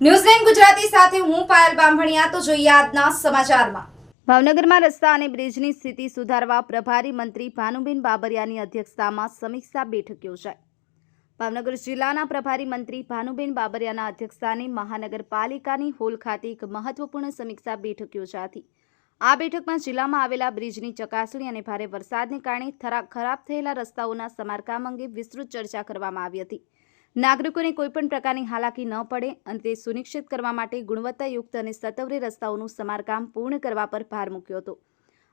ન્યૂઝલેન્ડ ગુજરાતી સાથે હું પાયલ બામણિયા તો જોઈએ આજના સમાચારમાં. ભાવનગરમાં રસ્તા અને બ્રિજની સ્થિતિ સુધારવા પ્રભારી મંત્રી ભાનુબેન બાબરિયાની અધ્યક્ષતામાં સમીક્ષા બેઠક યોજાઈ. ભાવનગર જિલ્લાના પ્રભારી મંત્રી ભાનુબેન બાબરિયાના અધ્યક્ષસ્થાને મહાનગરપાલિકાની હોલ ખાતે એક મહત્વપૂર્ણ સમીક્ષા બેઠક યોજાતી. આ બેઠકમાં જિલ્લામાં આવેલા બ્રિજની ચકાસણી અને ભારે વરસાદને કારણે ખરાબ થયેલા રસ્તાઓના સમારકામ અંગે વિસ્તૃત ચર્ચા કરવામાં આવી હતી. નાગરિકોને કોઈપણ પ્રકારની હાલાકી ન પડે અને તે સુનિશ્ચિત કરવા માટે ગુણવત્તાયુક્ત અને સતવરે રસ્તાઓનું સમારકામ પૂર્ણ કરવા પર ભાર મૂક્યો હતો.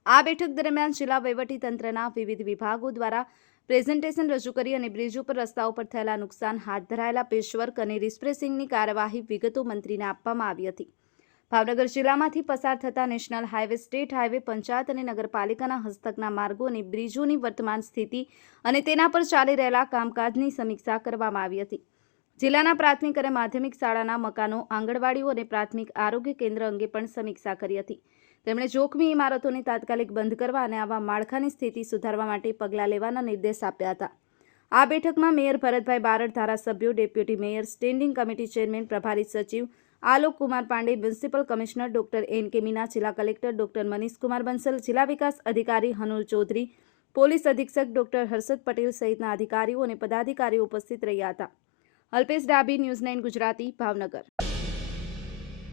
આ બેઠક દરમિયાન જિલ્લા વહીવટીતંત્રના વિવિધ વિભાગો દ્વારા પ્રેઝન્ટેશન રજૂ કરી અને બ્રિજ ઉપર રસ્તાઓ પર થયેલા નુકસાન હાથ ધરાયેલા પેશવર્ક અને રિસ્પ્રેસિંગની કાર્યવાહી વિગતો મંત્રીને આપવામાં આવી હતી. ભાવનગર જિલ્લામાંથી પસાર થતા national highway state highway panchayat અને નગરપાલિકાના હસ્તકના માર્ગો અને બ્રિજોની વર્તમાન સ્થિતિ અને તેના પર ચાલી રહેલા કામકાજની સમીક્ષા કરવામાં આવી હતી. જિલ્લાના પ્રાથમિક અને માધ્યમિક શાળાના મકાનો, આંગણવાડીઓ અને પ્રાથમિક આરોગ્ય કેન્દ્ર અંગે પણ સમીક્ષા કરી હતી. તેમણે જોખમી ઇમારતોને તાત્કાલિક બંધ કરવા અને આવા માળખાની સ્થિતિ સુધારવા માટે પગલાં લેવાના નિર્દેશ આપ્યા હતા. આ બેઠકમાં મેયર ભરતભાઈ બારડ ધારાસભ્યો, deputy mayor, standing committee chairman, પ્રભારી સચિવ Alok Kumar Pandey, municipal commissioner doctor N K Meena, જિલ્લા કલેક્ટર ડોક્ટર મનીષકુમાર બંસલ, જિલ્લા વિકાસ અધિકારી હનુલ ચૌધરી, પોલીસ અધિક્ષક ડોક્ટર હર્ષદ પટેલ સહિતના અધિકારીઓ અને પદાધિકારીઓ ઉપસ્થિત રહ્યા હતા. Alpesh Dabhi news nine Gujarati, Bhavnagar.